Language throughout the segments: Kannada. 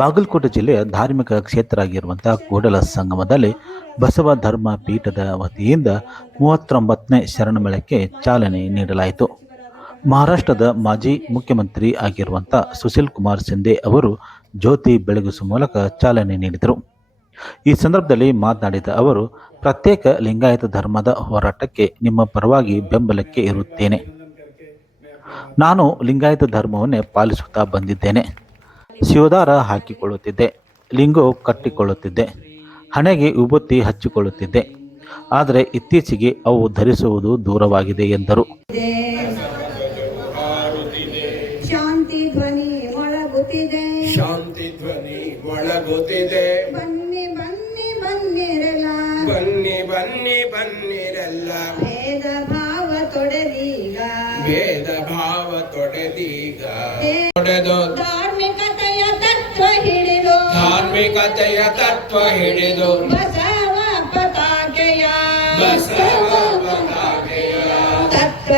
ಬಾಗಲಕೋಟೆ ಜಿಲ್ಲೆಯ ಧಾರ್ಮಿಕ ಕ್ಷೇತ್ರ ಆಗಿರುವಂತಹ ಕೂಡಲ ಸಂಗಮದಲ್ಲಿ ಬಸವ ಧರ್ಮ ಪೀಠದ ವತಿಯಿಂದ 39ನೇ ಶರಣಮೇಳಕ್ಕೆ ಚಾಲನೆ ನೀಡಲಾಯಿತು. ಮಹಾರಾಷ್ಟ್ರದ ಮಾಜಿ ಮುಖ್ಯಮಂತ್ರಿ ಆಗಿರುವಂಥ ಸುಶೀಲ್ ಕುಮಾರ್ ಶಿಂದೆ ಅವರು ಜ್ಯೋತಿ ಬೆಳಗಿಸುವ ಮೂಲಕ ಚಾಲನೆ ನೀಡಿದರು. ಈ ಸಂದರ್ಭದಲ್ಲಿ ಮಾತನಾಡಿದ ಅವರು, ಪ್ರತ್ಯೇಕ ಲಿಂಗಾಯತ ಧರ್ಮದ ಹೋರಾಟಕ್ಕೆ ನಿಮ್ಮ ಪರವಾಗಿ ಬೆಂಬಲಕ್ಕೆ ಇರುತ್ತೇನೆ. ನಾನು ಲಿಂಗಾಯತ ಧರ್ಮವನ್ನೇ ಪಾಲಿಸುತ್ತಾ ಬಂದಿದ್ದೇನೆ. ಶಿವದಾರ ಹಾಕಿಕೊಳ್ಳುತ್ತಿದ್ದೆ, ಲಿಂಗೋ ಕಟ್ಟಿಕೊಳ್ಳುತ್ತಿದ್ದೆ, ಹಣೆಗೆ ವಿಭೂತಿ ಹಚ್ಚಿಕೊಳ್ಳುತ್ತಿದ್ದೆ. ಆದರೆ ಇತ್ತೀಚೆಗೆ ಅವು ಧರಿಸುವುದು ದೂರವಾಗಿದೆ ಎಂದರು. ಶಾಂತಿ ಧ್ವನಿ ಮೊಳಗುತ್ತಿದೆ. ಬನ್ನಿ ಬನ್ನಿ ಬನ್ನಿರಲ್ಲ, ಬನ್ನಿ ಬನ್ನಿ ಬನ್ನಿರಲ್ಲ. ಭೇದ ಭಾವ ತೊಡೆದೀಗ, ಭೇದ ಭಾವ ತೊಡೆದೀಗ. ಧಾರ್ಮಿಕತೆಯ ತತ್ವ ಹಿಡಿದು, ಧಾರ್ಮಿಕತೆಯ ತತ್ವ ಹಿಡಿದು. ಬಸವ ಪತಾಕೆಯ, ಬಸವ ಪತಾಕೆಯ ತತ್ವ.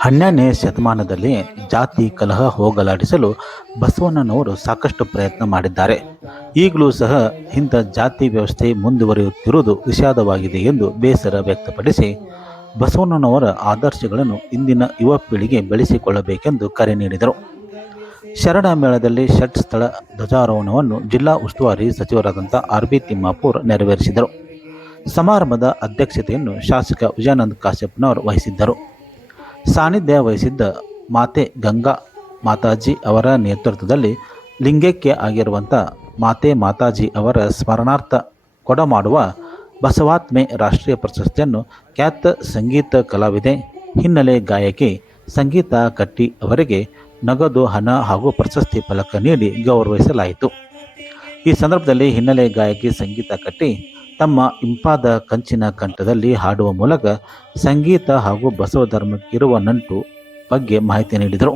12ನೇ ಶತಮಾನದಲ್ಲಿ ಜಾತಿ ಕಲಹ ಹೋಗಲಾಡಿಸಲು ಬಸವಣ್ಣನವರು ಸಾಕಷ್ಟು ಪ್ರಯತ್ನ ಮಾಡಿದ್ದಾರೆ. ಈಗಲೂ ಸಹ ಇಂಥ ಜಾತಿ ವ್ಯವಸ್ಥೆ ಮುಂದುವರಿಯುತ್ತಿರುವುದು ವಿಷಾದವಾಗಿದೆ ಎಂದು ಬೇಸರ ವ್ಯಕ್ತಪಡಿಸಿ, ಬಸವಣ್ಣನವರ ಆದರ್ಶಗಳನ್ನು ಇಂದಿನ ಯುವ ಪೀಳಿಗೆ ಬೆಳೆಸಿಕೊಳ್ಳಬೇಕೆಂದು ಕರೆ ನೀಡಿದರು. ಶರಣ ಮೇಳದಲ್ಲಿ ಷಟ್ ಸ್ಥಳ ಧ್ವಜಾರೋಹಣವನ್ನು ಜಿಲ್ಲಾ ಉಸ್ತುವಾರಿ ಸಚಿವರಾದಂಥ ಆರ್.ಬಿ. ತಿಮ್ಮಾಪುರ್ ನೆರವೇರಿಸಿದರು. ಸಮಾರಂಭದ ಅಧ್ಯಕ್ಷತೆಯನ್ನು ಶಾಸಕ ವಿಜಯಾನಂದ ಕಾಶ್ಯಪ್ನವರು ವಹಿಸಿದ್ದರು. ಸಾನ್ನಿಧ್ಯ ವಹಿಸಿದ್ದ ಮಾತೆ ಗಂಗಾ ಮಾತಾಜಿ ಅವರ ನೇತೃತ್ವದಲ್ಲಿ ಲಿಂಗೈಕ್ಯ ಆಗಿರುವಂಥ ಮಾತೆ ಮಾತಾಜಿ ಅವರ ಸ್ಮರಣಾರ್ಥ ಕೊಡಮಾಡುವ ಬಸವಾತ್ಮೆ ರಾಷ್ಟ್ರೀಯ ಪ್ರಶಸ್ತಿಯನ್ನು ಖ್ಯಾತ ಸಂಗೀತ ಕಲಾವಿದೆ, ಹಿನ್ನೆಲೆ ಗಾಯಕಿ ಸಂಗೀತಾ ಕಟ್ಟಿ ಅವರಿಗೆ ನಗದು ಹಣ ಹಾಗೂ ಪ್ರಶಸ್ತಿ ಫಲಕ ನೀಡಿ ಗೌರವಿಸಲಾಯಿತು. ಈ ಸಂದರ್ಭದಲ್ಲಿ ಹಿನ್ನೆಲೆ ಗಾಯಕಿ ಸಂಗೀತಾ ಕಟ್ಟಿ ತಮ್ಮ ಇಂಪಾದ ಕಂಚಿನ ಕಂಠದಲ್ಲಿ ಹಾಡುವ ಮೂಲಕ ಸಂಗೀತ ಹಾಗೂ ಬಸವ ಧರ್ಮಕ್ಕಿರುವ ನಂಟು ಬಗ್ಗೆ ಮಾಹಿತಿ ನೀಡಿದರು.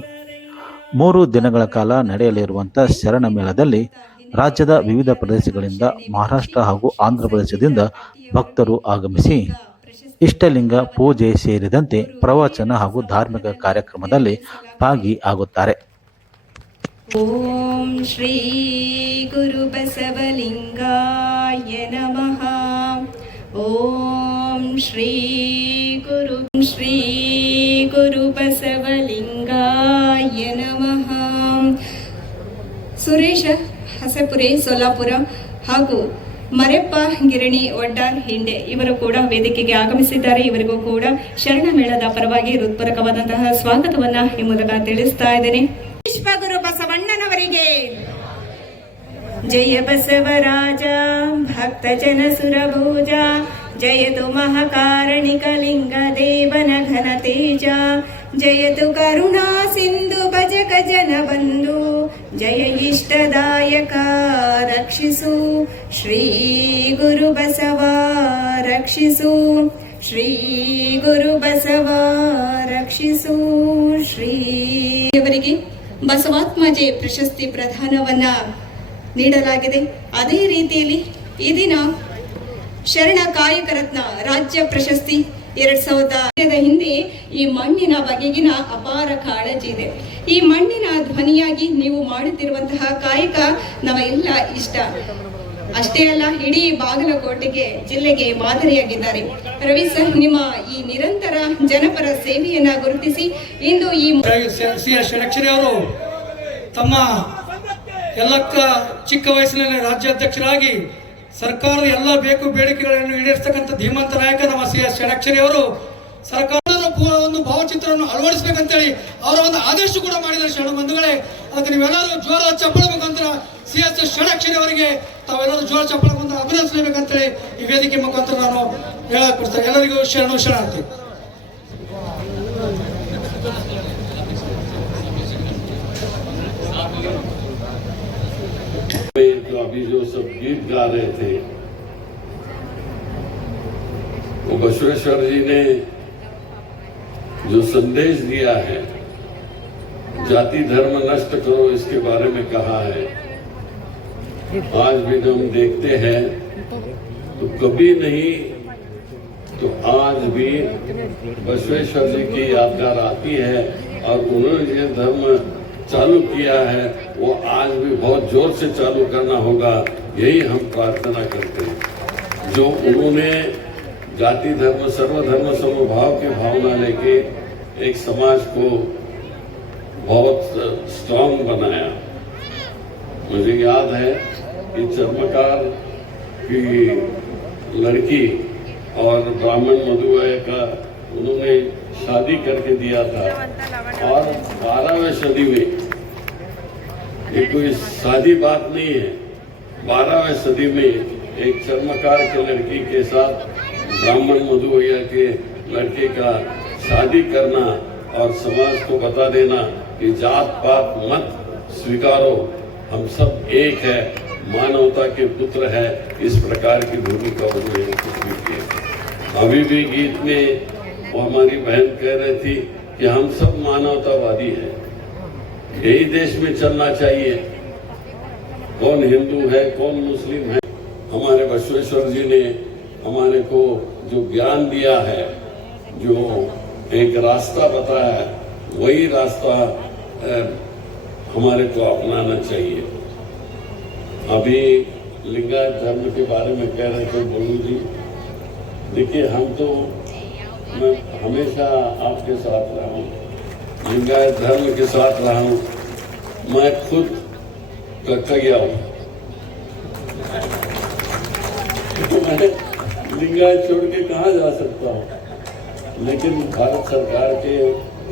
3 ದಿನಗಳ ಕಾಲ ನಡೆಯಲಿರುವಂಥ ಶರಣ ಮೇಳದಲ್ಲಿ ರಾಜ್ಯದ ವಿವಿಧ ಪ್ರದೇಶಗಳಿಂದ, ಮಹಾರಾಷ್ಟ್ರ ಹಾಗೂ ಆಂಧ್ರ ಪ್ರದೇಶದಿಂದ ಭಕ್ತರು ಆಗಮಿಸಿ ಇಷ್ಟಲಿಂಗ ಪೂಜೆ ಸೇರಿದಂತೆ ಪ್ರವಚನ ಹಾಗೂ ಧಾರ್ಮಿಕ ಕಾರ್ಯಕ್ರಮದಲ್ಲಿ ಭಾಗಿಯಾಗುತ್ತಾರೆ. ಓಂ ಶ್ರೀ ಗುರು ಬಸವಲಿಂಗಾಯ ನಮಃ. ಓಂ ಶ್ರೀ ಗುರು ಬಸವಲಿಂಗಾಯ ನಮಃ. ಸುರೇಶ ಹಸಪುರೆ ಸೋಲಾಪುರ ಹಾಗೂ ಮರೆಪ್ಪ ಗಿರಣಿ ಒಡ್ಡಾರ್ ಹಿಂಡೆ ಇವರು ಕೂಡ ವೇದಿಕೆಗೆ ಆಗಮಿಸಿದ್ದಾರೆ. ಇವರಿಗೂ ಕೂಡ ಶರಣ ಮೇಳದ ಪರವಾಗಿ ಹೃತ್ಪೂರ್ವಕವಾದಂತಹ ಸ್ವಾಗತವನ್ನ ಈ ಮೂಲಕ ತಿಳಿಸ್ತಾ ಇದ್ದೇನೆ. ವಿಶ್ವಗುರು ಬಸವಣ್ಣನವರಿಗೆ ಜಯ ಬಸವರಾಜ ಭಕ್ತ ಜನ ಸುರಭೂಜ. ಜಯತು ಮಹಾಕಾರಣಿಕ ಲಿಂಗ ದೇವನ ಘನ ತೇಜ. ಜಯತು ಕರುಣಾ ಸಿಂಧು ಭಜಕ ಜನ ಬಂಧು. ಜಯ ಇಷ್ಟದಾಯಕ ರಕ್ಷಿಸು ಶ್ರೀ ಗುರು ಬಸವ ರಕ್ಷಿಸು. ಶ್ರೀ ಗುರು ಬಸವ ರಕ್ಷಿಸು. ಶ್ರೀ ಅವರಿಗೆ ಬಸವಾತ್ಮಜೆ ಪ್ರಶಸ್ತಿ ಪ್ರದಾನವನ್ನ ನೀಡಲಾಗಿದೆ. ಅದೇ ರೀತಿಯಲ್ಲಿ ಈ ದಿನ ಶರಣ ಕಾಯಕ ರತ್ನ ರಾಜ್ಯ ಪ್ರಶಸ್ತಿ 2000 ಹಿಂದೆ ಈ ಮಣ್ಣಿನ ಬಗೆಗಿನ ಅಪಾರ ಕಾಳಜಿ ಇದೆ. ಈ ಮಣ್ಣಿನ ಧ್ವನಿಯಾಗಿ ನೀವು ಮಾಡುತ್ತಿರುವಂತಹ ಕಾಯಕ ನಮಗೆಲ್ಲ ಇಷ್ಟ. ಅಷ್ಟೇ ಅಲ್ಲ, ಇಡೀ ಬಾಗಲಕೋಟೆಗೆ ಜಿಲ್ಲೆಗೆ ಮಾದರಿಯಾಗಿದ್ದಾರೆ. ರವಿ ಸರ್, ನಿಮ್ಮ ಈ ನಿರಂತರ ಜನಪರ ಸೇವೆಯನ್ನ ಗುರುತಿಸಿ ಇಂದು ಈ ಷಡಕ್ಷರಿಯವರು ತಮ್ಮ ಎಲ್ಲಕ್ಕ ಚಿಕ್ಕ ವಯಸ್ಸಿನಲ್ಲಿ ರಾಜ್ಯಾಧ್ಯಕ್ಷರಾಗಿ ಸರ್ಕಾರದ ಎಲ್ಲ ಬೇಕು ಬೇಡಿಕೆಗಳನ್ನು ಈಡೇರಿಸತಕ್ಕಂಥ ಧೀಮಂತ ನಾಯಕ ನಮ್ಮ ಸಿ.ಎಸ್. ಷಡಕ್ಷರಿಯವರು ಸರ್ಕಾರದ ಒಂದು ಭಾವಚಿತ್ರವನ್ನು ಅಳವಡಿಸಬೇಕಂತೇಳಿ ಅವರ ಒಂದು ಆದೇಶ ಕೂಡ ಮಾಡಿದ್ದಾರೆ. ಶರಣ ಬಂಧುಗಳೇ, ಅದಕ್ಕೆ ನೀವೆಲ್ಲರೂ ಜೋರ ಚಪ್ಪಳ ಮುಖಾಂತರ ಸಿ.ಎಸ್. ಷಡಕ್ಷರಿ ಅವರಿಗೆ ತಾವೆಲ್ಲರೂ ಜೋರ ಚಪ್ಪಳ ಮುಖಾಂತರ ಅಭಿನಂದಿಸಲೇಬೇಕಂತೇಳಿ ಈ ವೇದಿಕೆ ಮುಖಾಂತರ ನಾನು ಹೇಳಕ್ ಬಿಡ್ತೇನೆ. ಎಲ್ಲರಿಗೂ ಶರಣಾರ್ಥಿ. तो अभी जो सब गीत गा रहे थे वो बसवेश्वर जी ने जो संदेश दिया है, जाति धर्म नष्ट करो, इसके बारे में कहा है। आज भी जब हम देखते हैं तो कभी नहीं तो आज भी बसवेश्वर जी की यादगार आती है और उन्होंने ये धर्म चालू किया है वो आज भी बहुत जोर से चालू करना होगा, यही हम प्रार्थना करते हैं। जो उन्होंने जाति धर्म सर्वधर्म समभाव की भावना लेके एक समाज को बहुत स्ट्रांग बनाया। मुझे याद है कि चर्मकार की लड़की और ब्राह्मण मधुवय का उन्होंने शादी करके दिया था, और 12वें सदी में, ये कोई सादी बात नहीं है, 12वें सदी में एक चर्मकार की लड़की के साथ ब्राह्मण मधुवैया के लड़के का शादी करना और समाज को बता देना कि जात पात मत स्वीकारो, हम सब एक है, मानवता के पुत्र है, इस प्रकार की भूमिका उन्होंने की। अभी भी गीत में वो हमारी बहन कह रही थी कि हम सब मानवतावादी हैं, यही देश में चलना चाहिए, कौन हिंदू है कौन मुस्लिम है। हमारे बसवेश्वर जी ने हमारे को जो ज्ञान दिया है, जो एक रास्ता बताया है, वही रास्ता हमारे को अपनाना चाहिए। अभी लिंगायत धर्म के बारे में कह रहे थे बोलू जी, देखिए हम तो, मैं हमेशा आपके साथ रहा हूँ, लिंगायत धर्म के साथ रहा हूँ, मैं खुद कक्कैया हूँ। मैं लिंगायत छोड़ के कहाँ जा सकता हूँ, लेकिन भारत सरकार के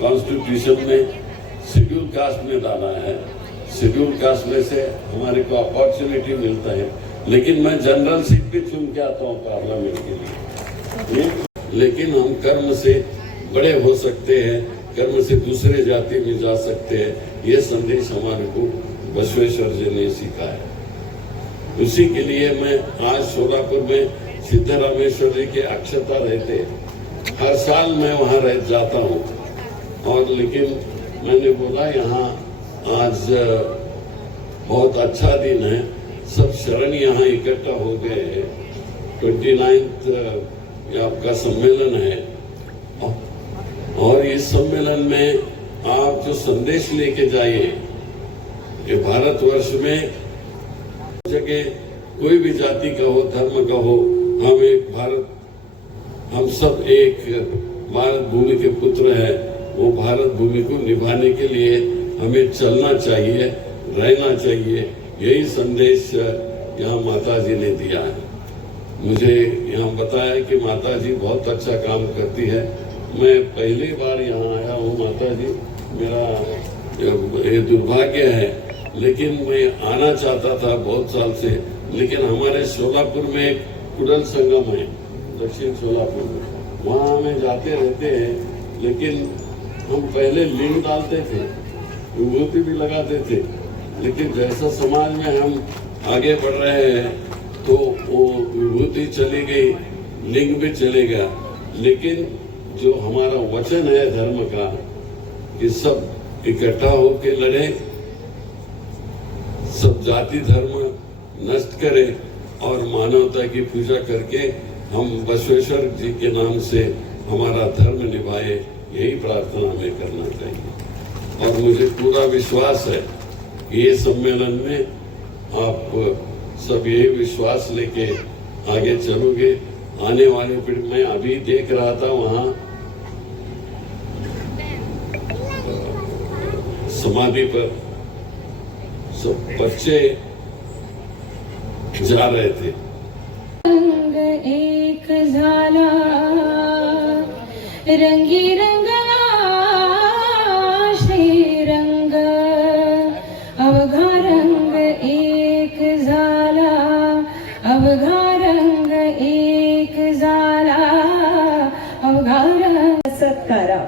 कॉन्स्टिट्यूशन में शेड्यूल कास्ट में डाला है, शेड्यूल कास्ट में से हमारे को अपॉर्चुनिटी मिलता है, लेकिन मैं जनरल सीट पे चुन के आता हूँ पार्लियामेंट के लिए। लेकिन हम कर्म से बड़े हो सकते हैं, कर्म से दूसरे जाति में जा सकते हैं, ये संदेश हमारे को बसवेश्वर जी ने सिखाया है। उसी के लिए मैं आज सोलापुर में सिद्धरामेश्वर जी के अक्षता रहते, हर साल मैं वहाँ रह जाता हूँ, और लेकिन मैंने बोला यहाँ आज बहुत अच्छा दिन है, सब शरण यहाँ इकट्ठा हो गए हैं, 29 आपका सम्मेलन है, और इस सम्मेलन में आप जो संदेश लेके जाइए, ये भारतवर्ष में जगह कोई भी जाति का हो, धर्म का हो, हम एक भारत, हम सब एक भारत भूमि के पुत्र हैं, वो भारत भूमि को निभाने के लिए हमें चलना चाहिए, रहना चाहिए, यही संदेश यहाँ माता जी ने दिया है। मुझे यहाँ बताया कि माता जी बहुत अच्छा काम करती है। मैं पहली बार यहाँ आया हूँ माता जी, मेरा ये दुर्भाग्य है, लेकिन मैं आना चाहता था बहुत साल से, लेकिन हमारे सोलापुर में एक कुडल संगम है, दक्षिण सोलापुर में, वहाँ हमें जाते रहते हैं, लेकिन हम पहले लिंग डालते थे, विभूति भी लगाते थे, लेकिन जैसा समाज में हम आगे बढ़ रहे हैं तो वो विभूति चली गई, लिंग भी चले गया, लेकिन जो हमारा वचन है धर्म का कि सब इकट्ठा होकर लड़े, सब जाति धर्म नष्ट करे और मानवता की पूजा करके हम बसवेश्वर जी के नाम से हमारा धर्म निभाए, यही प्रार्थना हमें करना चाहिए। और मुझे पूरा विश्वास है कि ये सम्मेलन में आप सब यही विश्वास लेके आगे चलोगे। आने वाली पीढ़ी, मैं अभी देख रहा था वहाँ समाधि पर सब बच्चे जा रहे थे। रंग एक झाला रंगी रंगला श्रीरंग, अवघा रंग एक झाला, अवघा रंग एक झाला, अवघा रंग सत्कारा।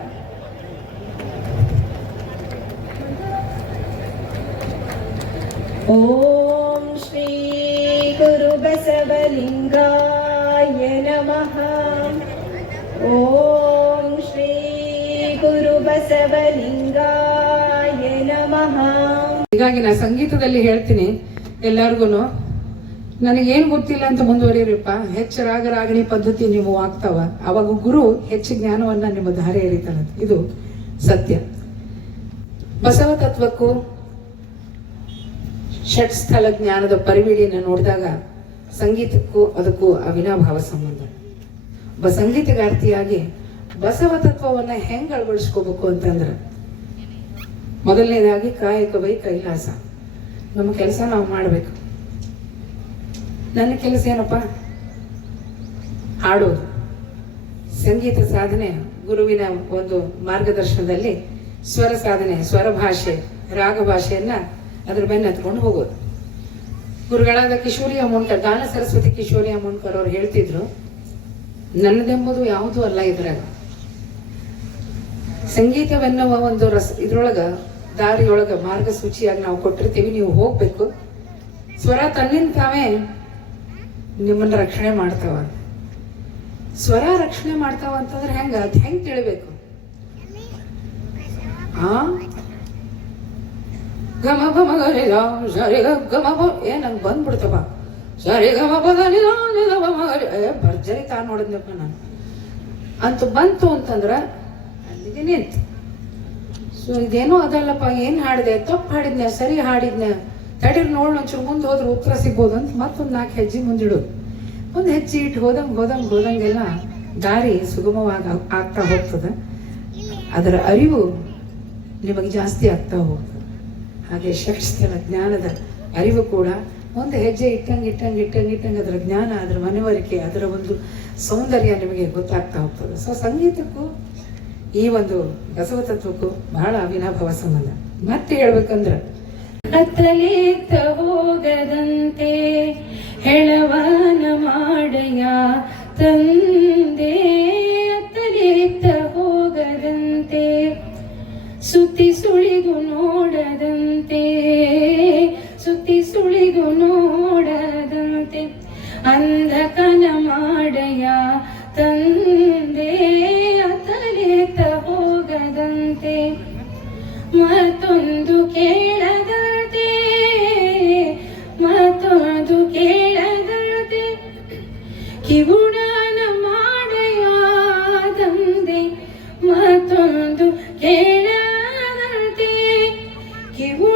ओम श्री गुरु बसवलिंगाय नमः। ओम श्री गुरु ಬಸವಲಿಂಗಾಯ ನಮಃ. ಹೀಗಾಗಿ ನಾ ಸಂಗೀತದಲ್ಲಿ ಹೇಳ್ತೀನಿ ಎಲ್ಲರಿಗೂ, ನನಗೇನು ಗೊತ್ತಿಲ್ಲ ಅಂತ ಮುಂದುವರಿಯಪ್ಪ, ಹೆಚ್ಚು ರಾಗ ರಾಗಿಣಿ ಪದ್ಧತಿ ನೀವು ಆಗ್ತಾವ, ಅವಾಗ ಗುರು ಹೆಚ್ಚು ಜ್ಞಾನವನ್ನ ನಿಮ್ಮ ಧಾರೆ ಎರಿತಾನ, ಇದು ಸತ್ಯ. ಬಸವ ತತ್ವಕ್ಕೂ ಷಟ್ಸ್ಥಲ ಜ್ಞಾನದ ಪರಿವಿಡಿಯನ್ನು ನೋಡಿದಾಗ ಸಂಗೀತಕ್ಕೂ ಅದಕ್ಕೂ ಅವಿನಾಭಾವ ಸಂಬಂಧ. ಒಬ್ಬ ಸಂಗೀತಗಾರ್ತಿಯಾಗಿ ಬಸವ ತತ್ವವನ್ನ ಹೆಂಗ್ ಅಳವಡಿಸ್ಕೋಬೇಕು ಅಂತಂದ್ರೆ, ಮೊದಲನೇದಾಗಿ ಕಾಯಕವೈ ಕೈಲಾಸ. ನಮ್ಮ ಕೆಲಸ ನಾವು ಮಾಡಬೇಕು. ನನ್ನ ಕೆಲಸ ಏನಪ್ಪ? ಹಾಡೋದು. ಸಂಗೀತ ಸಾಧನೆ ಗುರುವಿನ ಒಂದು ಮಾರ್ಗದರ್ಶನದಲ್ಲಿ ಸ್ವರ ಸಾಧನೆ, ಸ್ವರ ಭಾಷೆ, ರಾಗ ಭಾಷೆಯನ್ನ ಅದ್ರ ಬೆನ್ನ ಹತ್ಕೊಂಡು ಹೋಗೋದು. ಗುರುಗಳಾದ ಕಿಶೋರಿ ಅಮೋಣ್ಕರ್, ಗಾನ ಸರಸ್ವತಿ ಕಿಶೋರಿ ಅಮೋಣ್ಕರ್ ಅವ್ರು ಹೇಳ್ತಿದ್ರು, ನನ್ನದೆಂಬುದು ಯಾವುದೂ ಅಲ್ಲ ಇದ್ರಾಗ. ಸಂಗೀತವೆನ್ನುವ ಒಂದು ಇದ್ರೊಳಗ ದಾರಿಯೊಳಗ ಮಾರ್ಗಸೂಚಿಯಾಗಿ ನಾವು ಕೊಟ್ಟಿರ್ತೀವಿ, ನೀವು ಹೋಗ್ಬೇಕು. ಸ್ವರ ತನ್ನಿಂದ ತಾವೇ ನಿಮ್ಮನ್ನ ರಕ್ಷಣೆ ಮಾಡ್ತಾವ. ಸ್ವರ ರಕ್ಷಣೆ ಮಾಡ್ತಾವ ಅಂತಂದ್ರೆ ಹೆಂಗ? ಅದ್ ಹೆಂಗ್ ತಿಳಿಬೇಕು? ಗಮ ಗಮ ಗರಿಗ ಸರಿ ಗಮ ನಂಗೆ ಬಂದ್ಬಿಡ್ತವ. ಸರಿ ಗಮ ಭರ್ಜರಿ ತಾ ನೋಡಿದ್ನಪ್ಪ ನಾನು ಅಂತೂ ಬಂತು ಅಂತಂದ್ರ ಅಲ್ಲಿಗೆ ನಿಂತು. ಸೊ ಇದೇನೋ ಅದಲ್ಲಪ್ಪ, ಏನ್ ಹಾಡಿದೆ, ತಪ್ಪು ಹಾಡಿದ್ನ, ಸರಿ ಹಾಡಿದ್ನ, ತಡೀರ್ ನೋಡ್ ಒಂಚೂರು ಮುಂದೆ ಹೋದ್ರೆ ಉತ್ತರ ಸಿಗ್ಬೋದು ಅಂತ ಮತ್ತೊಂದು 4 ಹೆಜ್ಜೆ ಮುಂದಿಡೋದು. ಒಂದು ಹೆಜ್ಜೆ ಇಟ್ಟು ಹೋದಂಗೆಲ್ಲ ದಾರಿ ಸುಗಮವಾಗಿ ಆಗ್ತಾ ಹೋಗ್ತದೆ. ಅದರ ಅರಿವು ನಿಮಗೆ ಜಾಸ್ತಿ ಆಗ್ತಾ ಹೋಗ್ತದೆ. ಹಾಗೆ ಷಟ್ಸ್ಥಲ ಜ್ಞಾನದ ಅರಿವು ಕೂಡ ಒಂದು ಹೆಜ್ಜೆ ಇಟ್ಟಂಗೆ ಅದರ ಜ್ಞಾನ, ಅದರ ಮನವರಿಕೆ, ಅದರ ಒಂದು ಸೌಂದರ್ಯ ನಿಮಗೆ ಗೊತ್ತಾಗ್ತಾ ಹೋಗ್ತದೆ. ಸೊ ಸಂಗೀತಕ್ಕೂ ಈ ಒಂದು ಬಸವ ತತ್ವಕ್ಕೂ ಬಹಳ ಅವಿನಾಭಾವ ಸಂಬಂಧ. ಮತ್ತೆ ಹೇಳ್ಬೇಕಂದ್ರ, ಅತ್ತಲೇತ ಹೋಗದಂತೆ ಹೆಳವನ ಮಾಡಯ ತಂದೆ, ಅತ್ತಲೇತ ಹೋಗದಂತೆ ಸುತ್ತಿ ಸುಳಿದು ನೋಡದಂತೆ, ಸುತ್ತಿ ಸುಳಿದು ನೋಡದಂತೆ ಅಂಧಕನ ಮಾಡಯ ತಂದೆ, ಅತ್ತಲೇತ ಹೋಗದಂತೆ ಮತ್ತೊಂದು ಕೇಳದಂತೆ, ಮತ್ತೊಂದು ಕೇಳದಂತೆ ಕಿವುಡನ ಮಾಡಯ ತಂದೆ, ಮತ್ತೊಂದು ಕೇಳದಂತೆ ಕಿವು